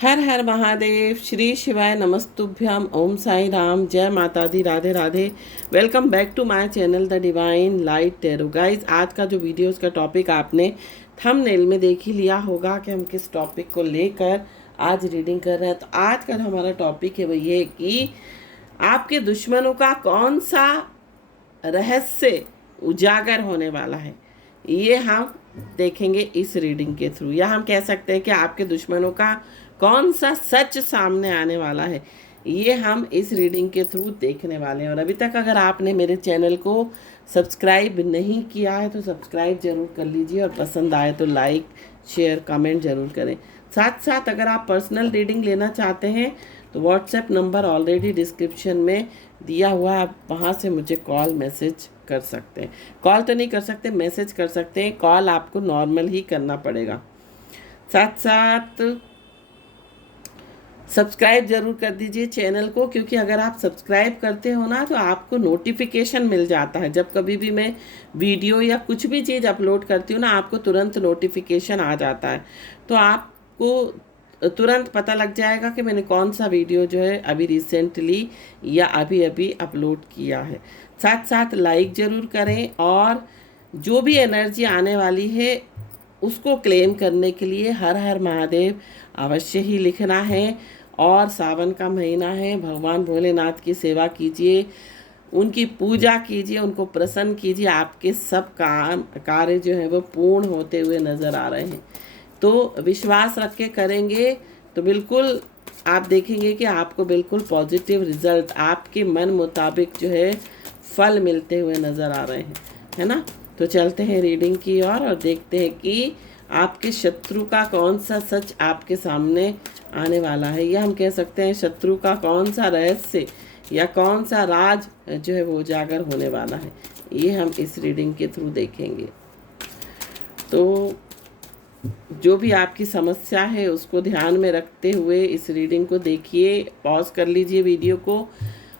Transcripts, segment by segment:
हर हर महादेव। श्री शिवाय नमस्तुभ्यम। ओम साई राम। जय माता दी। Radhe Radhe. Welcome back to my channel the divine light tarot. Guys, आज का जो वीडियो का टॉपिक आपने थंबनेल में देख ही लिया होगा कि हम किस टॉपिक को लेकर आज रीडिंग कर रहे हैं। तो आज का हमारा टॉपिक है वो ये कि आपके दुश्मनों का कौन सा रहस्य उजागर होने वाला है, ये हम देखेंगे इस रीडिंग के थ्रू। या हम कह सकते हैं कि आपके दुश्मनों का कौन सा सच सामने आने वाला है, ये हम इस रीडिंग के थ्रू देखने वाले हैं। और अभी तक अगर आपने मेरे चैनल को सब्सक्राइब नहीं किया है तो सब्सक्राइब जरूर कर लीजिए, और पसंद आए तो लाइक शेयर कमेंट जरूर करें। साथ साथ अगर आप पर्सनल रीडिंग लेना चाहते हैं तो व्हाट्सएप नंबर ऑलरेडी डिस्क्रिप्शन में दिया हुआ है, आप वहाँ से मुझे कॉल मैसेज कर सकते हैं। कॉल तो नहीं कर सकते, मैसेज कर सकते हैं। कॉल आपको नॉर्मल ही करना पड़ेगा। साथ साथ सब्सक्राइब जरूर कर दीजिए चैनल को, क्योंकि अगर आप सब्सक्राइब करते हो ना तो आपको नोटिफिकेशन मिल जाता है। जब कभी भी मैं वीडियो या कुछ भी चीज़ अपलोड करती हूँ ना, आपको तुरंत नोटिफिकेशन आ जाता है। तो आपको तुरंत पता लग जाएगा कि मैंने कौन सा वीडियो जो है अभी रिसेंटली या अभी अभी अपलोड किया है। साथ साथ लाइक ज़रूर करें, और जो भी एनर्जी आने वाली है उसको क्लेम करने के लिए हर हर महादेव अवश्य ही लिखना है। और सावन का महीना है, भगवान भोलेनाथ की सेवा कीजिए, उनकी पूजा कीजिए, उनको प्रसन्न कीजिए। आपके सब काम कार्य जो है वो पूर्ण होते हुए नज़र आ रहे हैं। तो विश्वास रख के करेंगे तो बिल्कुल आप देखेंगे कि आपको बिल्कुल पॉजिटिव रिजल्ट, आपके मन मुताबिक जो है फल मिलते हुए नज़र आ रहे हैं, है ना। तो चलते हैं रीडिंग की ओर और देखते हैं कि आपके शत्रु का कौन सा सच आपके सामने आने वाला है, या हम कह सकते हैं शत्रु का कौन सा रहस्य या कौन सा राज जो है वो उजागर होने वाला है, ये हम इस रीडिंग के थ्रू देखेंगे। तो जो भी आपकी समस्या है उसको ध्यान में रखते हुए इस रीडिंग को देखिए। पॉज कर लीजिए वीडियो को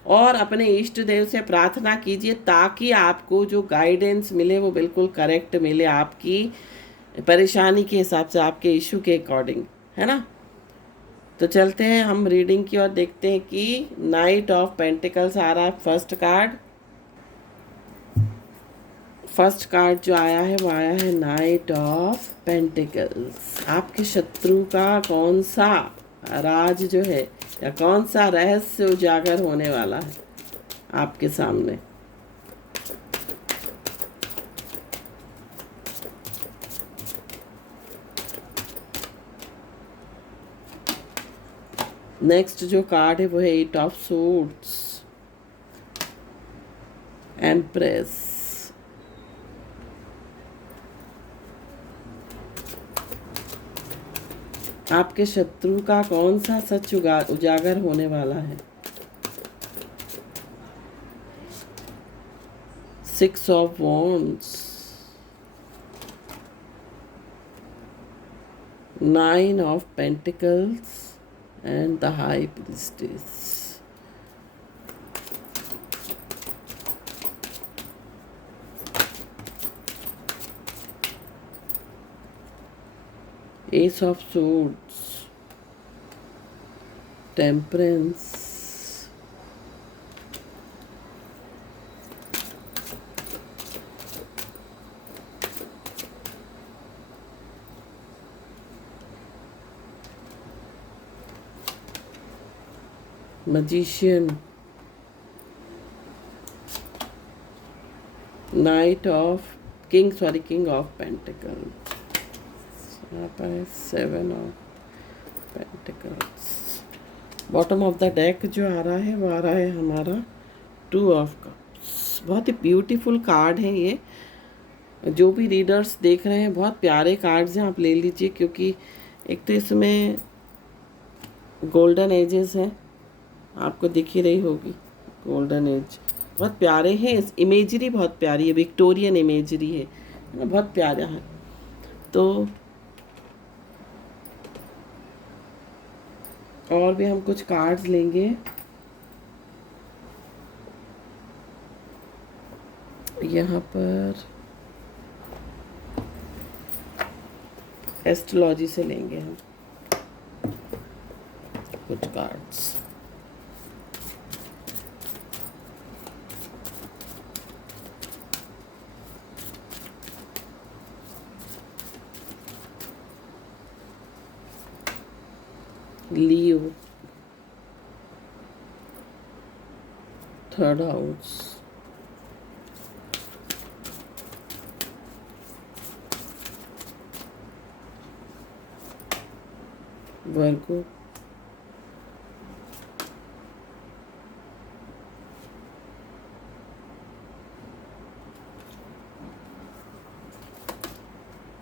और अपने इष्ट देव से प्रार्थना कीजिए, ताकि आपको जो गाइडेंस मिले वो बिल्कुल करेक्ट मिले, आपकी परेशानी के हिसाब से, आपके इशू के अकॉर्डिंग, है ना। तो चलते हैं हम रीडिंग की और देखते हैं कि नाइट ऑफ पेंटिकल्स आ रहा है फर्स्ट कार्ड। फर्स्ट कार्ड जो आया है वो आया है नाइट ऑफ पेंटिकल्स। आपके शत्रु का कौन सा राज जो है या कौन सा रहस्य उजागर होने वाला है आपके सामने। नेक्स्ट जो कार्ड है वो है एट ऑफ सूट्स, एम्प्रेस। आपके शत्रु का कौन सा सच उजागर होने वाला है। Six of wands, nine of pentacles and the high priestess. Ace of Swords, Temperance, Magician, King of Pentacles। यहाँ पर है seven of pentacles. Bottom of the deck जो आ रहा है वो आ रहा है हमारा टू ऑफ कप्स। बहुत ही ब्यूटीफुल कार्ड है ये। जो भी रीडर्स देख रहे हैं, बहुत प्यारे कार्ड्स हैं, आप ले लीजिए, क्योंकि एक तो इसमें गोल्डन एजेस हैं, आपको दिख ही रही होगी गोल्डन एज। बहुत प्यारे हैं, इस इमेजरी बहुत प्यारी है, विक्टोरियन इमेजरी है ना, बहुत प्यारा है। तो और भी हम कुछ कार्ड्स लेंगे। यहाँ पर एस्ट्रोलॉजी से लेंगे हम। कुछ कार्ड्स। लियो, थर्ड हाउस, वर्गो,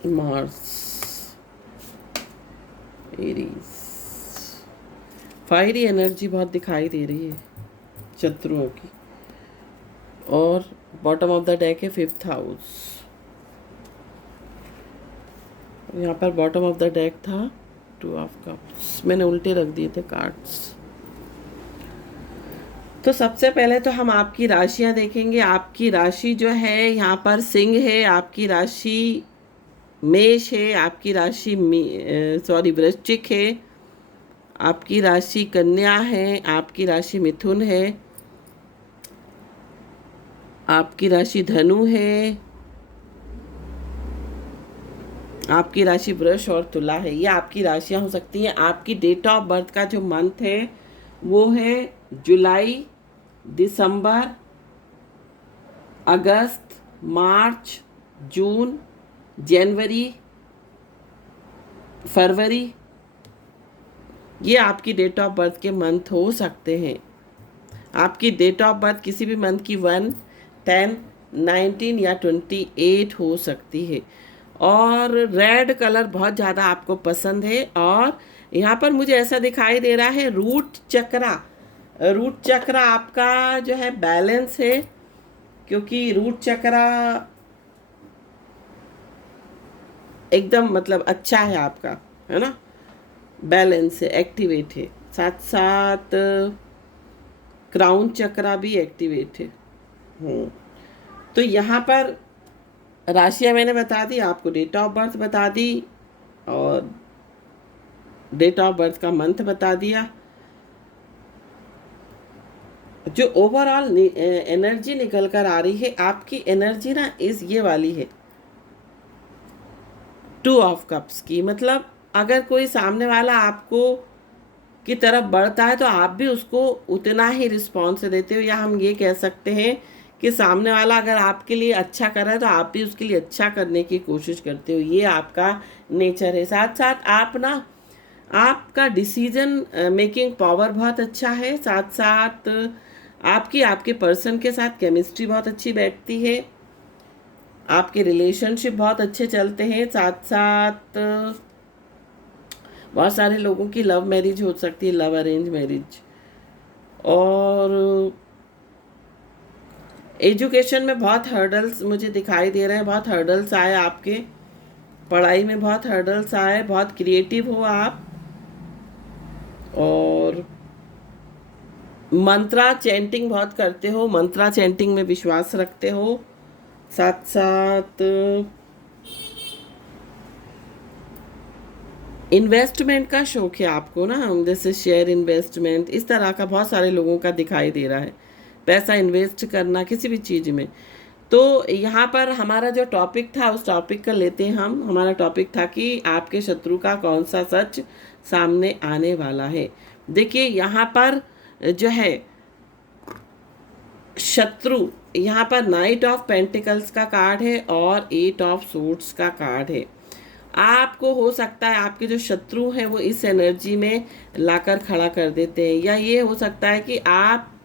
मार्स, एरीज। फायरी एनर्जी बहुत दिखाई दे रही है शत्रुओं की। और बॉटम ऑफ द डेक है 5th हाउस। यहाँ पर बॉटम ऑफ द डेक था 2 ऑफ कप्स, मैंने उल्टे रख दिए थे कार्ड्स। तो सबसे पहले तो हम आपकी राशियां देखेंगे। आपकी राशि जो है यहाँ पर सिंह है, आपकी राशि मेष है, आपकी राशि वृश्चिक है, आपकी राशि कन्या है, आपकी राशि मिथुन है, आपकी राशि धनु है, आपकी राशि वृष और तुला है। ये आपकी राशियां हो सकती हैं। आपकी डेट ऑफ बर्थ का जो मंथ है वो है जुलाई, दिसंबर, अगस्त, मार्च, जून, जनवरी, फरवरी। ये आपकी डेट ऑफ बर्थ के मंथ हो सकते हैं। आपकी डेट ऑफ बर्थ किसी भी मंथ की 1, 10, 19 या 28 हो सकती है। और रेड कलर बहुत ज़्यादा आपको पसंद है। और यहाँ पर मुझे ऐसा दिखाई दे रहा है रूट चक्र आपका जो है बैलेंस है, क्योंकि रूट चक्र एकदम मतलब अच्छा है आपका, है ना, बैलेंस है, एक्टिवेट है। साथ साथ क्राउन चक्र भी एक्टिवेट है। तो यहाँ पर राशियाँ मैंने बता दी, आपको डेट ऑफ बर्थ बता दी और डेट ऑफ बर्थ का मंथ बता दिया। जो ओवरऑल एनर्जी निकल कर आ रही है, आपकी एनर्जी ना ये वाली है 2 ऑफ कप्स की। मतलब अगर कोई सामने वाला आपको की तरफ बढ़ता है तो आप भी उसको उतना ही रिस्पॉन्स देते हो, या हम ये कह सकते हैं कि सामने वाला अगर आपके लिए अच्छा कर रहा है तो आप भी उसके लिए अच्छा करने की कोशिश करते हो। ये आपका नेचर है। साथ साथ आप ना, आपका डिसीजन मेकिंग पावर बहुत अच्छा है। साथ साथ आपके पर्सन के साथ केमिस्ट्री बहुत अच्छी बैठती है, आपके रिलेशनशिप बहुत अच्छे चलते हैं। साथ साथ बहुत सारे लोगों की लव मैरिज हो सकती है, लव अरेंज मैरिज। और एजुकेशन में बहुत हर्डल्स मुझे दिखाई दे रहे हैं, बहुत हर्डल्स आए आपके पढ़ाई में, बहुत हर्डल्स आए। बहुत क्रिएटिव हो आप, और मंत्रा चैंटिंग बहुत करते हो, मंत्रा चैंटिंग में विश्वास रखते हो। साथ साथ इन्वेस्टमेंट का शौक है आपको ना, जैसे शेयर इन्वेस्टमेंट, इस तरह का बहुत सारे लोगों का दिखाई दे रहा है, पैसा इन्वेस्ट करना किसी भी चीज़ में। तो यहाँ पर हमारा जो टॉपिक था उस टॉपिक का लेते हैं हम। हमारा टॉपिक था कि आपके शत्रु का कौन सा सच सामने आने वाला है। देखिए यहाँ पर जो है शत्रु, यहाँ पर नाइट ऑफ पेंटिकल्स का कार्ड है और 8 ऑफ सूट्स का कार्ड है। आपको हो सकता है आपके जो शत्रु हैं वो इस एनर्जी में लाकर खड़ा कर देते हैं, या ये हो सकता है कि आप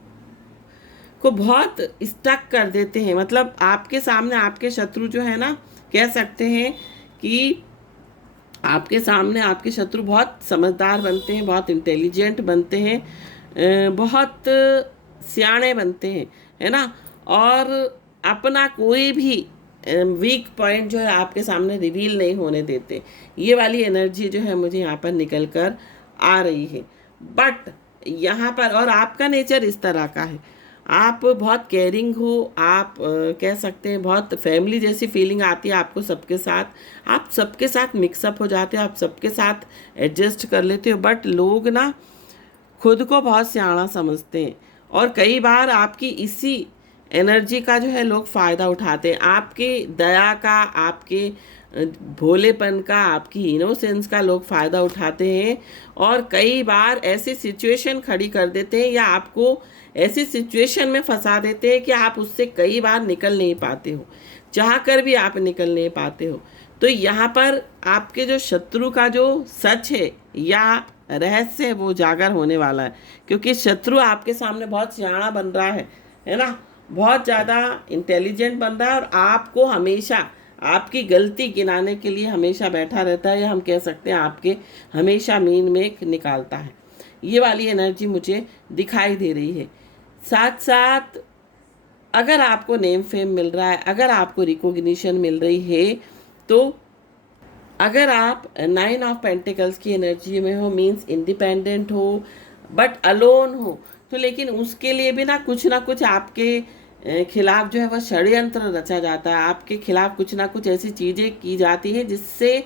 को बहुत स्टक कर देते हैं। मतलब आपके सामने आपके शत्रु जो है ना, कह सकते हैं कि आपके सामने आपके शत्रु बहुत समझदार बनते हैं, बहुत इंटेलिजेंट बनते हैं, बहुत सियाणे बनते हैं, है ना। और अपना कोई भी वीक पॉइंट जो है आपके सामने रिवील नहीं होने देते। ये वाली एनर्जी जो है मुझे यहाँ पर निकल कर आ रही है। बट यहाँ पर, और आपका नेचर इस तरह का है, आप बहुत केयरिंग हो, आप कह सकते हैं बहुत फैमिली जैसी फीलिंग आती है आपको सबके साथ। आप सबके साथ मिक्सअप हो जाते हो, आप सबके साथ एडजस्ट कर लेते हो। बट लोग ना खुद को बहुत सियाना समझते हैं और कई बार आपकी इसी एनर्जी का जो है लोग फ़ायदा उठाते हैं। आपके दया का, आपके भोलेपन का, आपकी इनोसेंस का लोग फ़ायदा उठाते हैं और कई बार ऐसी सिचुएशन खड़ी कर देते हैं या आपको ऐसी सिचुएशन में फंसा देते हैं कि आप उससे कई बार निकल नहीं पाते हो, चाह कर भी आप निकल नहीं पाते हो। तो यहाँ पर आपके जो शत्रु का जो सच है या रहस्य है वो उजागर होने वाला है, क्योंकि शत्रु आपके सामने बहुत सियाना बन रहा है ना, बहुत ज़्यादा इंटेलिजेंट बन रहा है और आपको हमेशा आपकी गलती गिनाने के लिए हमेशा बैठा रहता है, या हम कह सकते हैं आपके हमेशा मीन में निकालता है। ये वाली एनर्जी मुझे दिखाई दे रही है। साथ साथ अगर आपको नेम फेम मिल रहा है, अगर आपको रिकॉग्निशन मिल रही है, तो अगर आप 9 ऑफ पेंटिकल्स की एनर्जी में हो, मीन्स इंडिपेंडेंट हो बट अलोन हो, तो लेकिन उसके लिए भी ना कुछ आपके खिलाफ जो है वह षड्यंत्र रचा जाता है, आपके खिलाफ कुछ ना कुछ ऐसी चीज़ें की जाती हैं जिससे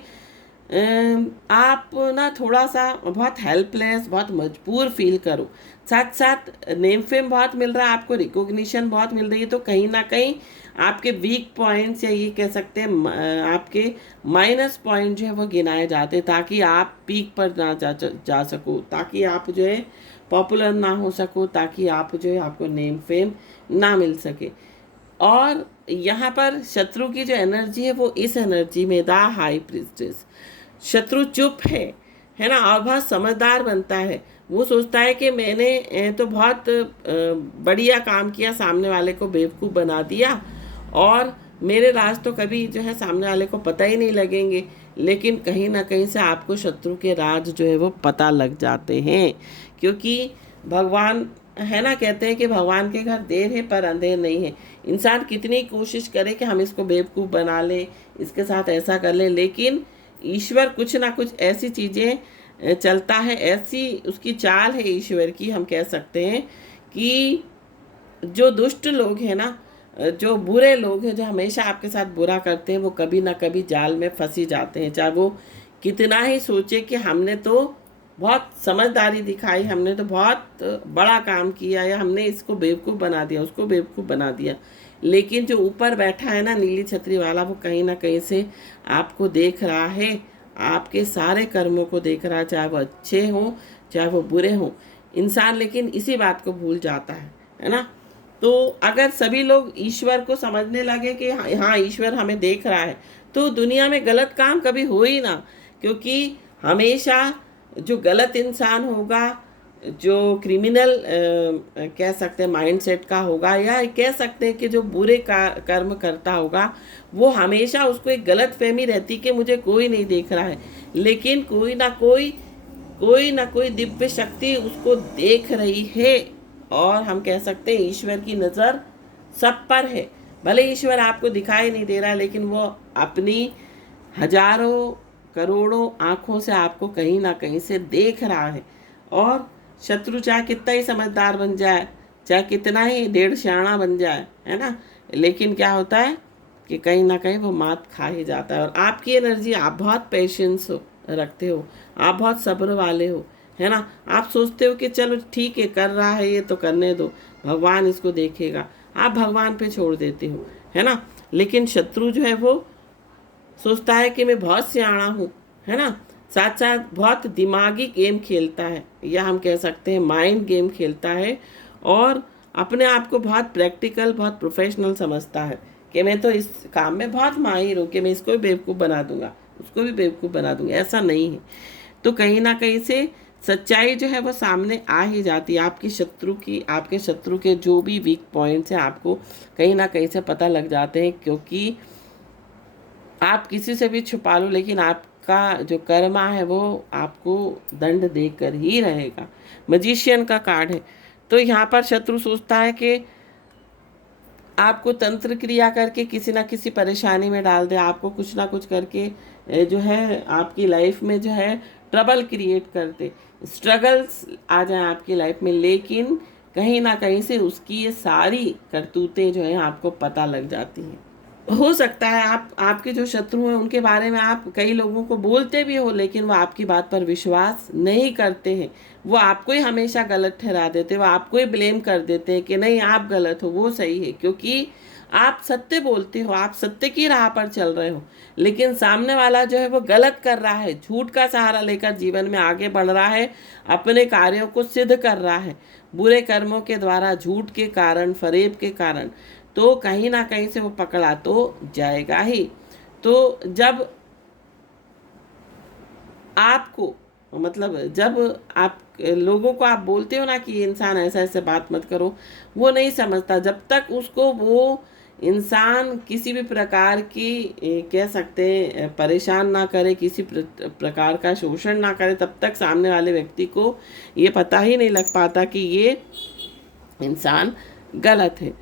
आप ना थोड़ा सा बहुत हेल्पलेस, बहुत मजबूर फील करो। साथ साथ नेम फेम बहुत मिल रहा है, आपको रिकॉग्निशन बहुत मिल रही है, तो कहीं ना कहीं आपके वीक पॉइंट्स या ये कह सकते हैं आपके माइनस पॉइंट जो है वो गिनाए जाते हैं, ताकि आप पीक पर ना जा सको, ताकि आप जो है पॉपुलर ना हो सको, ताकि आप जो है आपको नेम फेम ना मिल सके। और यहाँ पर शत्रु की जो एनर्जी है वो इस एनर्जी में द हाई प्रीस्टेस, शत्रु चुप है ना, और बहुत समझदार बनता है। वो सोचता है कि मैंने तो बहुत बढ़िया काम किया, सामने वाले को बेवकूफ़ बना दिया और मेरे राज तो कभी जो है सामने वाले को पता ही नहीं लगेंगे, लेकिन कहीं ना कहीं से आपको शत्रु के राज जो है वो पता लग जाते हैं, क्योंकि भगवान है ना, कहते हैं कि भगवान के घर देर है पर अंधेर नहीं है। इंसान कितनी कोशिश करे कि हम इसको बेवकूफ़ बना लें, इसके साथ ऐसा कर लें, लेकिन ईश्वर कुछ ना कुछ ऐसी चीज़ें चलता है, ऐसी उसकी चाल है ईश्वर की, हम कह सकते हैं कि जो दुष्ट लोग हैं ना, जो बुरे लोग हैं, जो हमेशा आपके साथ बुरा करते हैं, वो कभी ना कभी जाल में फंसी जाते हैं। चाहे वो कितना ही सोचे कि हमने तो बहुत समझदारी दिखाई, हमने तो बहुत बड़ा काम किया, या हमने इसको बेवकूफ़ बना दिया, उसको बेवकूफ़ बना दिया, लेकिन जो ऊपर बैठा है ना नीली छतरी वाला, वो कहीं ना कहीं से आपको देख रहा है, आपके सारे कर्मों को देख रहा है, चाहे वो अच्छे हों चाहे वो बुरे हों। इंसान लेकिन इसी बात को भूल जाता है ना। तो अगर सभी लोग ईश्वर को समझने लगे कि हाँ ईश्वर हमें देख रहा है, तो दुनिया में गलत काम कभी हो ही ना, क्योंकि हमेशा जो गलत इंसान होगा, जो क्रिमिनल कह सकते हैं माइंडसेट का होगा, या कह सकते हैं कि जो बुरे कर्म करता होगा, वो हमेशा उसको एक गलत फहमी रहती कि मुझे कोई नहीं देख रहा है, लेकिन कोई ना कोई दिव्य शक्ति उसको देख रही है। और हम कह सकते हैं ईश्वर की नज़र सब पर है। भले ईश्वर आपको दिखाई नहीं दे रहा है, लेकिन वो अपनी हजारों करोड़ों आँखों से आपको कहीं ना कहीं से देख रहा है। और शत्रु चाहे कितना ही समझदार बन जाए, चाहे कितना ही डेढ़ सियाना बन जाए, है ना, लेकिन क्या होता है कि कहीं ना कहीं वो मात खा ही जाता है। और आपकी एनर्जी, आप बहुत पेशेंस रखते हो, आप बहुत सब्र वाले हो, है ना। आप सोचते हो कि चलो ठीक है, कर रहा है ये तो करने दो, भगवान इसको देखेगा, आप भगवान पे छोड़ देते हो, है ना। लेकिन शत्रु जो है वो सोचता है कि मैं बहुत सियाना हूँ, है ना, साथ साथ बहुत दिमागी गेम खेलता है, या हम कह सकते हैं माइंड गेम खेलता है, और अपने आप को बहुत प्रैक्टिकल, बहुत प्रोफेशनल समझता है कि मैं तो इस काम में बहुत माहिर हूँ, कि मैं इसको भी बेवकूफ़ बना दूंगा, उसको भी बेवकूफ़ बना दूंगा। ऐसा नहीं है। तो कहीं ना कहीं से सच्चाई जो है वो सामने आ ही जाती है। आपके शत्रु के जो भी वीक पॉइंट्स हैं, आपको कहीं ना कहीं से पता लग जाते हैं, क्योंकि आप किसी से भी छुपा लो, लेकिन आपका जो कर्मा है वो आपको दंड देकर ही रहेगा। मैजिशियन का कार्ड है। तो यहाँ पर शत्रु सोचता है कि आपको तंत्र क्रिया करके किसी ना किसी परेशानी में डाल दे, आपको कुछ ना कुछ करके जो है आपकी लाइफ में जो है ट्रबल क्रिएट कर दे, स्ट्रगल्स आ जाए आपकी लाइफ में, लेकिन कहीं ना कहीं से उसकी ये सारी करतूतें जो हैं आपको पता लग जाती हैं। हो सकता है आपके जो शत्रु हैं उनके बारे में आप कई लोगों को बोलते भी हो, लेकिन वो आपकी बात पर विश्वास नहीं करते हैं। वो आपको ही हमेशा गलत ठहरा देते हैं, वो आपको ही ब्लेम कर देते हैं कि नहीं आप गलत हो, वो सही है, क्योंकि आप सत्य बोलते हो, आप सत्य की राह पर चल रहे हो। लेकिन सामने वाला जो है वो गलत कर रहा है, झूठ का सहारा लेकर जीवन में आगे बढ़ रहा है, अपने कार्यों को सिद्ध कर रहा है बुरे कर्मों के द्वारा, झूठ के कारण, फरेब के कारण। तो कहीं ना कहीं से वो पकड़ा तो जाएगा ही। तो जब आपको मतलब जब आप लोगों को आप बोलते हो ना कि ये इंसान ऐसा ऐसे बात मत करो, वो नहीं समझता। जब तक उसको वो इंसान किसी भी प्रकार की कह सकते हैं परेशान ना करे, किसी प्रकार का शोषण ना करे, तब तक सामने वाले व्यक्ति को ये पता ही नहीं लग पाता कि ये इंसान गलत है।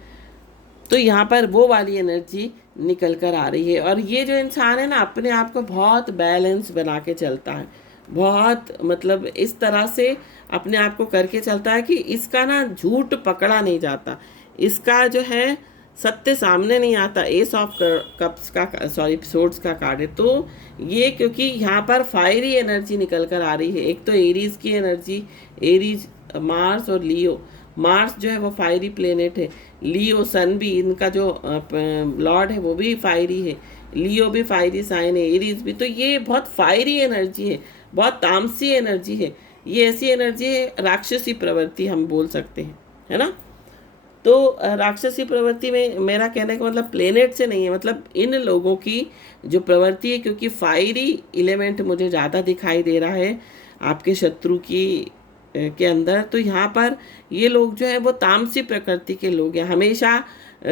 तो यहाँ पर वो वाली एनर्जी निकल कर आ रही है। और ये जो इंसान है ना, अपने आप को बहुत बैलेंस बना के चलता है, बहुत मतलब इस तरह से अपने आप को करके चलता है कि इसका ना झूठ पकड़ा नहीं जाता, इसका जो है सत्य सामने नहीं आता। एस ऑफ कप्स का सोर्ड्स का कार्ड है। तो ये क्योंकि यहाँ पर फायरी एनर्जी निकल कर आ रही है, एक तो एरीज की एनर्जी, एरीज मार्स और लियो। मार्स जो है वो फायरी प्लेनेट है, लियो सन भी इनका जो लॉर्ड है वो भी फायरी है, लियो भी फायरी साइन है, एरीज भी। तो ये बहुत फायरी एनर्जी है, बहुत तामसी एनर्जी है। ये ऐसी एनर्जी है, राक्षसी प्रवृत्ति हम बोल सकते हैं, है ना। तो राक्षसी प्रवृत्ति में मेरा कहने का मतलब प्लेनेट से नहीं है, मतलब इन लोगों की जो प्रवृत्ति है, क्योंकि फायरी एलिमेंट मुझे ज़्यादा दिखाई दे रहा है आपके शत्रु की के अंदर। तो यहाँ पर ये लोग जो है वो तामसी प्रकृति के लोग हैं, हमेशा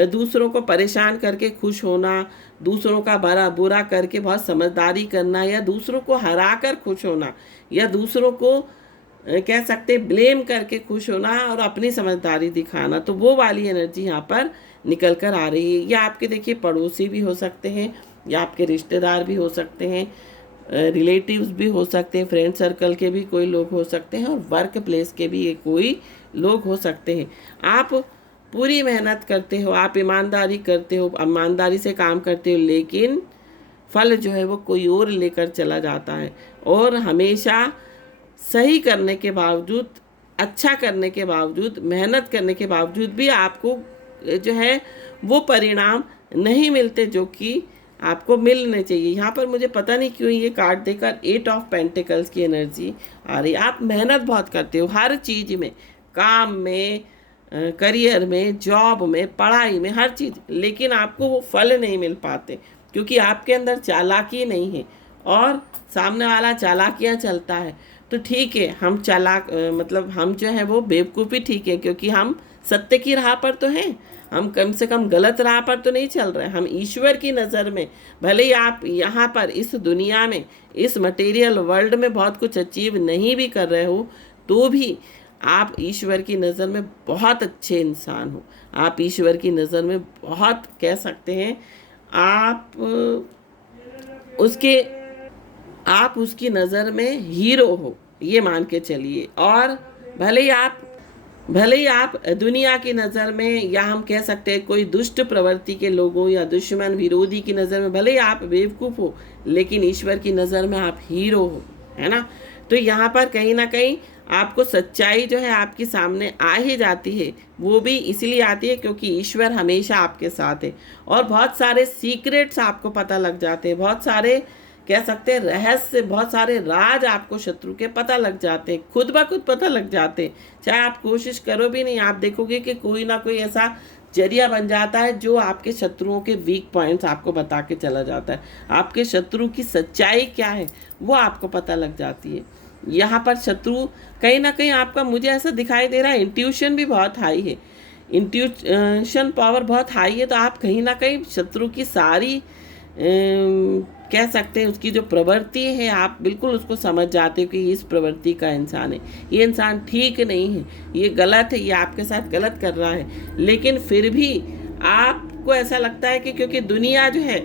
दूसरों को परेशान करके खुश होना, दूसरों का बुरा करके बहुत समझदारी करना, या दूसरों को हरा कर खुश होना, या दूसरों को कह सकते ब्लेम करके खुश होना और अपनी समझदारी दिखाना। तो वो वाली एनर्जी यहाँ पर निकल कर आ रही है। या आपके देखिए पड़ोसी भी हो सकते हैं, या आपके रिश्तेदार भी हो सकते हैं, रिलेटिव्स भी हो सकते हैं, फ्रेंड सर्कल के भी कोई लोग हो सकते हैं, और वर्क प्लेस के भी कोई लोग हो सकते हैं। आप पूरी मेहनत करते हो, आप ईमानदारी करते हो, ईमानदारी से काम करते हो, लेकिन फल जो है वो कोई और लेकर चला जाता है। और हमेशा सही करने के बावजूद, अच्छा करने के बावजूद, मेहनत करने के बावजूद भी आपको जो है वो परिणाम नहीं मिलते जो कि आपको मिलने चाहिए। यहाँ पर मुझे पता नहीं क्यों ये कार्ड देकर 8 ऑफ पेंटिकल्स की एनर्जी आ रही है। आप मेहनत बहुत करते हो हर चीज़ में, काम में, करियर में, जॉब में, पढ़ाई में, हर चीज़, लेकिन आपको वो फल नहीं मिल पाते क्योंकि आपके अंदर चालाकी नहीं है और सामने वाला चालाकियाँ चलता है। तो ठीक है, हम चालाक मतलब हम जो है वो बेवकूफ़ी ठीक है, क्योंकि हम सत्य की राह पर तो हैं, हम कम से कम गलत राह पर तो नहीं चल रहे। हम ईश्वर की नज़र में, भले ही आप यहाँ पर इस दुनिया में, इस मटेरियल वर्ल्ड में बहुत कुछ अचीव नहीं भी कर रहे हो, तो भी आप ईश्वर की नज़र में बहुत अच्छे इंसान हो। आप ईश्वर की नज़र में बहुत कह सकते हैं आप उसकी नज़र में हीरो हो, ये मान के चलिए। और भले ही आप दुनिया की नज़र में, या हम कह सकते हैं कोई दुष्ट प्रवृत्ति के लोगों या दुश्मन विरोधी की नज़र में भले ही आप बेवकूफ़ हो, लेकिन ईश्वर की नज़र में आप हीरो हो, है ना। तो यहाँ पर कहीं ना कहीं आपको सच्चाई जो है आपके सामने आ ही जाती है। वो भी इसलिए आती है क्योंकि ईश्वर हमेशा आपके साथ है, और बहुत सारे सीक्रेट्स आपको पता लग जाते हैं, बहुत सारे कह सकते हैं रहस्य, बहुत सारे राज आपको शत्रु के पता लग जाते हैं, खुद ब खुद पता लग जाते हैं। चाहे आप कोशिश करो भी नहीं, आप देखोगे कि कोई ना कोई ऐसा जरिया बन जाता है जो आपके शत्रुओं के वीक पॉइंट्स आपको बता के चला जाता है। आपके शत्रु की सच्चाई क्या है वो आपको पता लग जाती है। यहाँ पर शत्रु कहीं ना कहीं आपका, मुझे ऐसा दिखाई दे रहा है, इंट्यूशन भी बहुत हाई है, इंट्यूशन पावर बहुत हाई है। तो आप कहीं ना कहीं शत्रु की सारी कह सकते हैं उसकी जो प्रवृत्ति है, आप बिल्कुल उसको समझ जाते हो कि इस प्रवृत्ति का इंसान है, ये इंसान ठीक नहीं है, ये गलत है, ये आपके साथ गलत कर रहा है। लेकिन फिर भी आपको ऐसा लगता है कि क्योंकि दुनिया जो है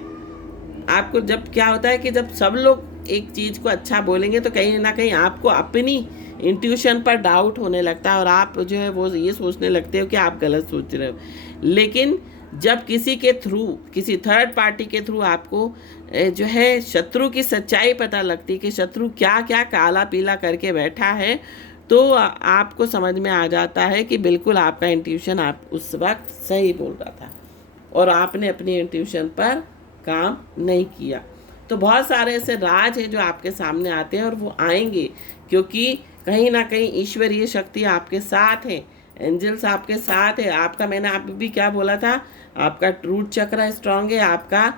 आपको, जब क्या होता है कि जब सब लोग एक चीज़ को अच्छा बोलेंगे तो कहीं ना कहीं आपको अपनी इंट्यूशन पर डाउट होने लगता है, और आप जो है वो ये सोचने लगते हो कि आप गलत सोच रहे हो। लेकिन जब किसी के थ्रू, किसी थर्ड पार्टी के थ्रू आपको जो है शत्रु की सच्चाई पता लगती है कि शत्रु क्या क्या काला पीला करके बैठा है, तो आपको समझ में आ जाता है कि बिल्कुल आपका इंट्यूशन आप उस वक्त सही बोल रहा था और आपने अपनी इंट्यूशन पर काम नहीं किया। तो बहुत सारे ऐसे राज हैं जो आपके सामने आते हैं और वो आएंगे क्योंकि कहीं ना कहीं ईश्वरीय शक्ति आपके साथ है, एंजल्स आपके साथ है। आपका, मैंने आप भी क्या बोला था, आपका रूट चक्र स्ट्रांग है, आपका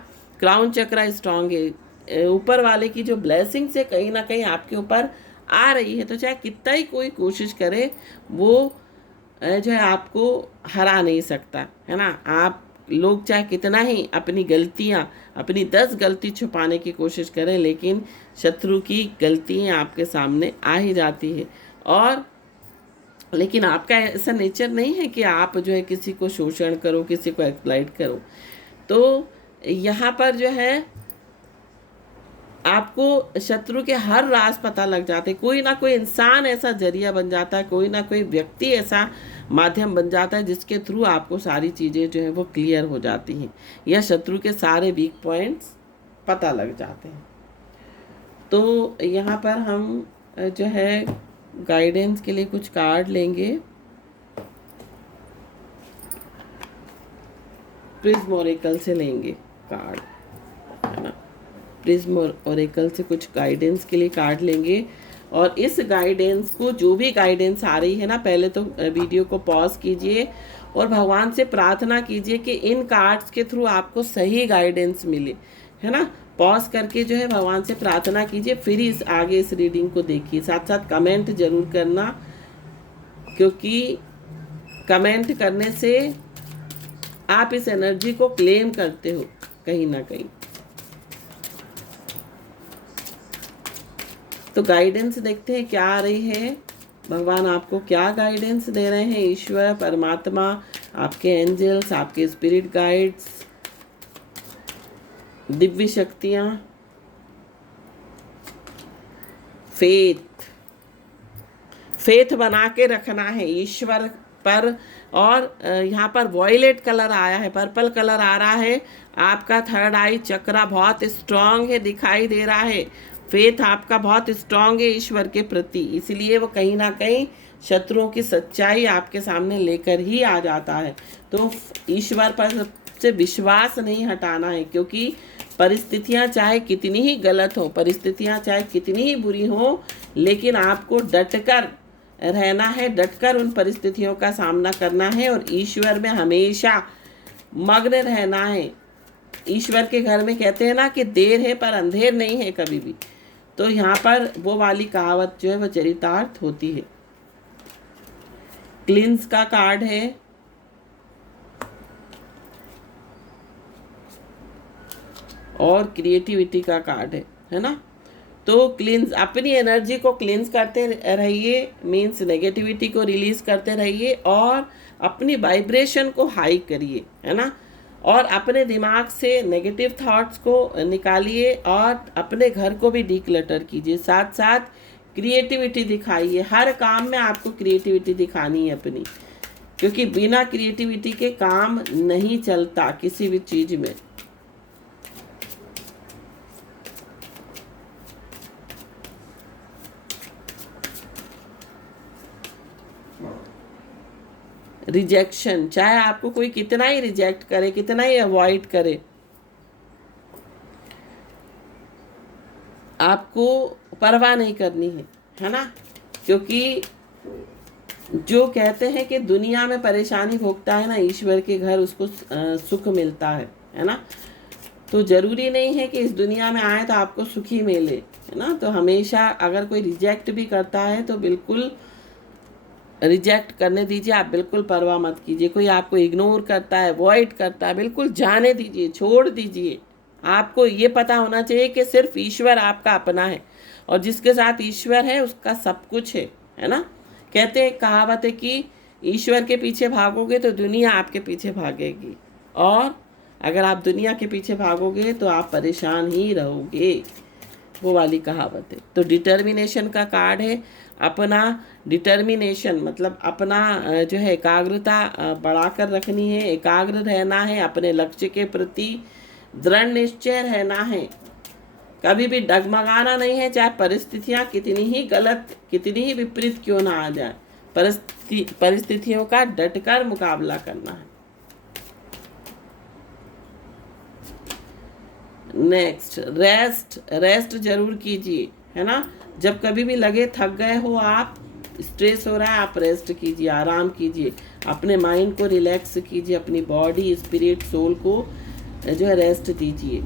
क्राउन चक्र स्ट्रांग है। ऊपर वाले की जो ब्लेसिंग से कहीं ना कहीं आपके ऊपर आ रही है, तो चाहे कितना ही कोई कोशिश करे वो जो है आपको हरा नहीं सकता, है ना। आप लोग चाहे कितना ही अपनी गलतियां, अपनी 10 गलती छुपाने की कोशिश करें, लेकिन शत्रु की गलतियां आपके सामने आ ही जाती है। और लेकिन आपका ऐसा नेचर नहीं है कि आप जो है किसी को शोषण करो, किसी को एक्सप्लॉइट करो। तो यहाँ पर जो है आपको शत्रु के हर राज पता लग जाते, कोई ना कोई इंसान ऐसा जरिया बन जाता है, कोई ना कोई व्यक्ति ऐसा माध्यम बन जाता है जिसके थ्रू आपको सारी चीज़ें जो है वो क्लियर हो जाती हैं, या शत्रु के सारे वीक पॉइंट्स पता लग जाते हैं। तो यहाँ पर हम जो है गाइडेंस के लिए कुछ कार्ड लेंगे। प्रिज्म ओरेकल से लेंगे कार्ड, है ना। प्रिज्म ओरेकल से कुछ गाइडेंस के लिए कार्ड लेंगे और इस गाइडेंस को, जो भी गाइडेंस आ रही है ना, पहले तो वीडियो को पॉज कीजिए और भगवान से प्रार्थना कीजिए कि इन कार्ड्स के थ्रू आपको सही गाइडेंस मिले, है ना। पॉज करके जो है भगवान से प्रार्थना कीजिए, फिर इस आगे इस रीडिंग को देखिए। साथ साथ कमेंट जरूर करना, क्योंकि कमेंट करने से आप इस एनर्जी को क्लेम करते हो कहीं ना कहीं। तो गाइडेंस देखते हैं क्या आ रही है, भगवान आपको क्या गाइडेंस दे रहे हैं। ईश्वर, परमात्मा, आपके एंजल्स, आपके स्पिरिट गाइड्स, दिव्य शक्तियां, फेथ बना के रखना है ईश्वर पर। और यहाँ पर वॉयलेट कलर आया है, पर्पल कलर आ रहा है। आपका थर्ड आई चक्रा बहुत स्ट्रांग है, दिखाई दे रहा है। फेथ आपका बहुत स्ट्रांग है ईश्वर के प्रति, इसलिए वो कहीं ना कहीं शत्रुओं की सच्चाई आपके सामने लेकर ही आ जाता है। तो ईश्वर पर से विश्वास नहीं हटाना है, क्योंकि परिस्थितियां चाहे कितनी ही गलत हो, परिस्थितियां चाहे कितनी ही बुरी हो, लेकिन आपको डटकर रहना है, डटकर उन परिस्थितियों का सामना करना है और ईश्वर में हमेशा मग्न रहना है। ईश्वर के घर में कहते हैं ना कि देर है पर अंधेर नहीं है कभी भी। तो यहाँ पर वो वाली कहावत जो है वो चरितार्थ होती है। क्लींस का कार्ड है और क्रिएटिविटी का कार्ड है ना। तो क्लींस, अपनी एनर्जी को क्लींस करते रहिए, मीन्स नेगेटिविटी को रिलीज करते रहिए और अपनी वाइब्रेशन को हाई करिए, है ना। और अपने दिमाग से नेगेटिव थॉट्स को निकालिए और अपने घर को भी डीक्लटर कीजिए। साथ साथ क्रिएटिविटी दिखाइए, हर काम में आपको क्रिएटिविटी दिखानी है अपनी, क्योंकि बिना क्रिएटिविटी के काम नहीं चलता किसी भी चीज़ में। रिजेक्शन, चाहे आपको कोई कितना ही रिजेक्ट करे, कितना ही अवॉइड करे, आपको परवाह नहीं करनी है ना। क्योंकि जो कहते हैं कि दुनिया में परेशानी भोगता है ना, ईश्वर के घर उसको सुख मिलता है ना। तो ज़रूरी नहीं है कि इस दुनिया में आए तो आपको सुख ही मिले, है ना। तो हमेशा अगर कोई रिजेक्ट भी करता है तो बिल्कुल रिजेक्ट करने दीजिए, आप बिल्कुल परवाह मत कीजिए। कोई आपको इग्नोर करता है, अवॉइड करता है, बिल्कुल जाने दीजिए, छोड़ दीजिए। आपको ये पता होना चाहिए कि सिर्फ ईश्वर आपका अपना है और जिसके साथ ईश्वर है उसका सब कुछ है ना। कहते हैं, कहावत है कि ईश्वर के पीछे भागोगे तो दुनिया आपके पीछे भागेगी, और अगर आप दुनिया के पीछे भागोगे तो आप परेशान ही रहोगे, वो वाली कहावत है। तो डिटर्मिनेशन का कार्ड है, अपना डिटर्मिनेशन मतलब अपना जो है एकाग्रता बढ़ाकर रखनी है, एकाग्र रहना है, अपने लक्ष्य के प्रति दृढ़ निश्चय रहना है, कभी भी डगमगाना नहीं है, चाहे परिस्थितियाँ कितनी ही गलत कितनी ही विपरीत क्यों ना आ जाए, परिस्थितियों का डटकर मुकाबला करना है। नेक्स्ट, रेस्ट जरूर कीजिए, है ना। जब कभी भी लगे थक गए हो आप, स्ट्रेस हो रहा है, आप रेस्ट कीजिए, आराम कीजिए, अपने माइंड को रिलैक्स कीजिए, अपनी बॉडी स्पिरिट सोल को जो है रेस्ट दीजिए।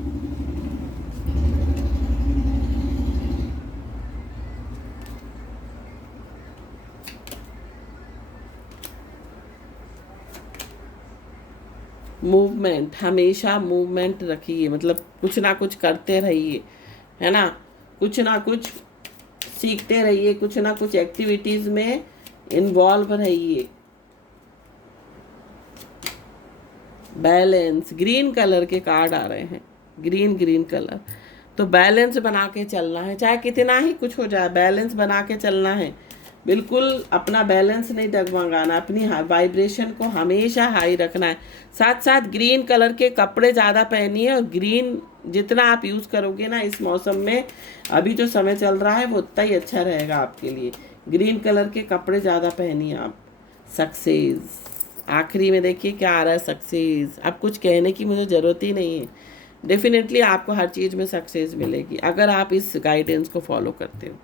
मूवमेंट, हमेशा मूवमेंट रखिए, मतलब कुछ ना कुछ करते रहिए, है ना, कुछ ना कुछ सीखते रहिए, कुछ ना कुछ एक्टिविटीज़ में इन्वॉल्व रहिए। बैलेंस, ग्रीन कलर के कार्ड आ रहे हैं, ग्रीन कलर, तो बैलेंस बना के चलना है, चाहे कितना ही कुछ हो जाए, बैलेंस बना के चलना है, बिल्कुल अपना बैलेंस नहीं डगमगाना, अपनी वाइब्रेशन को हमेशा हाई रखना है। साथ साथ ग्रीन कलर के कपड़े ज़्यादा पहनिए, और ग्रीन जितना आप यूज़ करोगे ना इस मौसम में, अभी जो समय चल रहा है वो उतना ही अच्छा रहेगा आपके लिए। ग्रीन कलर के कपड़े ज़्यादा पहनिए आप। सक्सेस, आखिरी में देखिए क्या आ रहा है, सक्सेस। अब कुछ कहने की मुझे ज़रूरत ही नहीं है, डेफिनेटली आपको हर चीज़ में सक्सेस मिलेगी अगर आप इस गाइडेंस को फॉलो करते हो।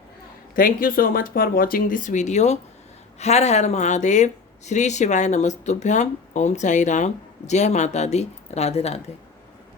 Thank you so much for watching this video. हर हर महादेव, श्री शिवाय नमस्तुभ्यम, ओम साई राम, जय माता दी, राधे राधे।